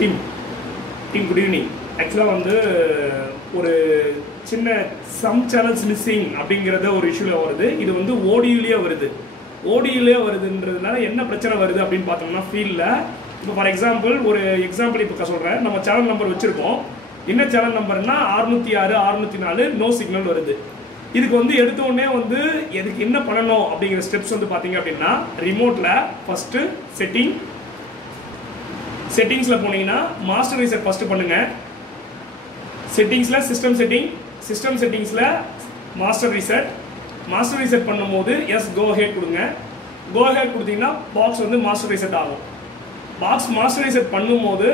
Team, good evening. Actually, வந்து ஒரு சின்ன some channels missing அப்படிங்கறத ஒரு இஷ்யூல வருது. இது வந்து ODU-லயே வருது. ODU-லயே வருதுன்றதுனால என்ன பிரச்சனை வருது அப்படினு பார்த்தோம்னா ஃபீல்ட்ல இப்போ ஃபார் எக்ஸாம்பிள் ஒரு எக்ஸாம்பிள் இப்ப சொல்றேன். நம்ம சேனல் நம்பர் வச்சிருக்கோம். என்ன சேனல் நம்பர்னா 606 604 நோ சிக்னல் வருது. இதுக்கு வந்து எடுத்த உடனே வந்து எதுக்கு என்ன பண்ணணும் அப்படிங்கிற ஸ்டெப்ஸ் வந்து பாத்தீங்க அப்படின்னா ரிமோட்ல ஃபர்ஸ்ட் செட்டிங்ஸ்ல போனீங்கன்னா மாஸ்டர் ரீசெட் ஃபர்ஸ்ட் பண்ணுங்க. செட்டிங்ஸ்ல சிஸ்டம் செட்டிங்ஸ்ல மாஸ்டர் ரீசெட் பண்ணும்போது எஸ் கோ ஹெட் கொடுங்க. கோ ஹெட் கொடுத்தீங்கன்னா பாக்ஸ் வந்து மாஸ்டர் ரீசெட் ஆகும். பாக்ஸ் மாஸ்டர் ரீசெட் பண்ணும்போது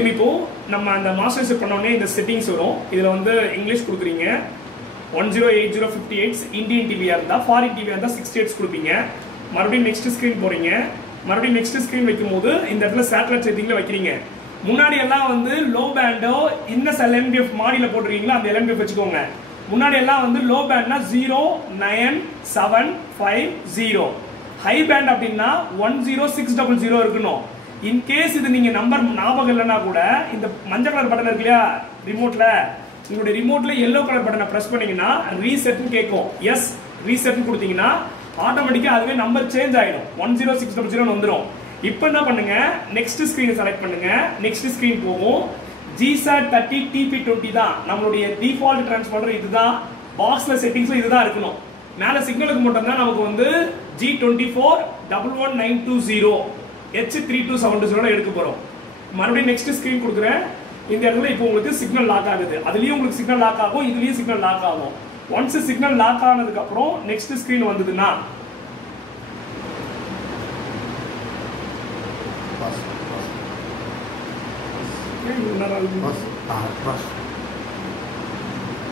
இப்போ நம்ம அந்த மாஸ்டர் ரீசெட் பண்ண உடனே இந்த செட்டிங்ஸ் வரும். இதுல வந்து இங்கிலீஷ் கொடுக்குறீங்க 108058 இந்தியன் டிவியா இருந்தா, ஃபாரின் டிவியா இருந்தா 68 கொடுப்பீங்க. மறுபடியும் நெக்ஸ்ட் ஸ்கிரீன் போறீங்க. மறுபடியும் நெக்ஸ்ட் ஸ்கிரீன் வைக்கும்போது இந்த இடத்துல சேட்டலைட் செட்டிங்ல வைக்கிறீங்க. முன்னாடி எல்லாம் வந்து லோ பேண்டோ என்ன LNBF மாடியில போட்டுருக்கீங்களோ அந்த LNBF வச்சுக்கோங்க. முன்னாடி எல்லாம் வந்து லோ பேண்ட்னா 09750, ஹை பேண்ட் அப்படின்னா 10600 இருக்கணும். இன் கேஸ் இது நீங்க நம்பர் ஞாபகம் இல்லைன்னா கூட இந்த மஞ்சள் கலர் பட்டன் இருக்கு இல்லையா ரிமோட்ல, உங்களுடைய ரிமோட்ல எல்லோ கலர் பட்டனை பிரஸ் பண்ணீங்கன்னா ரீசெட்னு கேட்கும். எஸ் ரீசெட்னு கொடுத்தீங்கன்னா ஆட்டோமேட்டிக்கா அதுவே நம்பர் சேஞ்ச் ஆயிடும். 10600 வந்துடும். இப்போ என்ன பண்ணுங்க, நெக்ஸ்ட் ஸ்கிரீன் செலக்ட் பண்ணுங்க. நெக்ஸ்ட் ஸ்கிரீன் போகும். GSAT30 TP20 தான் நம்மளுடைய டிஃபால்ட் டிரான்ஸ்பாண்டர். இதுதான் பாக்ஸ்ல செட்டிங்ஸ்ல இதுதான் இருக்கணும். மேல சிக்னலுக்கு மட்டும் தான் நமக்கு வந்து G24 11920 H3270 எடுக்க போறோம். மறுபடியும் நெக்ஸ்ட் ஸ்கிரீன் கொடுக்குறேன். இந்த இடத்துல இப்போ உங்களுக்கு சிக்னல் லாக் ஆகுது. அதுலயும் உங்களுக்கு சிக்னல் லாக் ஆகும், இதுலயும் சிக்னல் லாக் ஆகும். ஒன்ஸ் சிக்னல் லாக் ஆனதுக்கு அப்புறம் நெக்ஸ்ட் ஸ்கிரீன் வந்ததுன்னா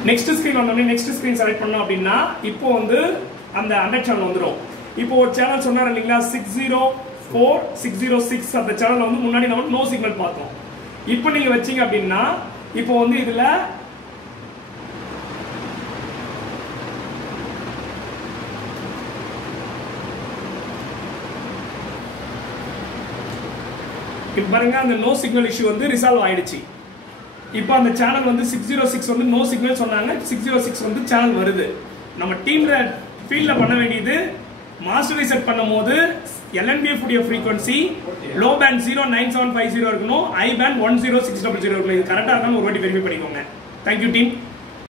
நெக்ஸ்ட் ஸ்கிரீன் வந்தோடனே நெக்ஸ்ட் ஸ்கிரீன் செலக்ட் பண்ணோம் அப்படின்னா இப்போ வந்து அந்த 100 சேனல் வந்துடும். இப்போ ஒரு சேனல் சொன்னார் இல்லைங்களா 604 606 அந்த சேனல் வந்து முன்னாடி நம்ம நோ சிக்னல் பார்த்தோம். இப்போ நீங்க வச்சீங்க அப்படின்னா இப்போ வந்து இதுல இப்போ பாருங்க அந்த நோ சிக்னல் இஷ்யூ வந்து ரிசால்வ் ஆயிடுச்சு. இப்போ அந்த சேனல் வந்து 606 வந்து நோ சிக்னல் சொன்னாங்க, 606 வந்து சேனல் வருது. நம்ம டீம்ல ஃபீல்ட்ல பண்ண வேண்டியது மாஸ்டர் ரீசெட் பண்ணும்போது LNBF உடைய frequency லோ பேண்ட் 09750 இருக்கணும், ஹை பேண்ட் 10600 இருக்கணும். இது கரெக்டா இருக்கான்னு ஒரு வாட்டி வெரிஃபை பண்ணிக்கோங்க. Thank you team.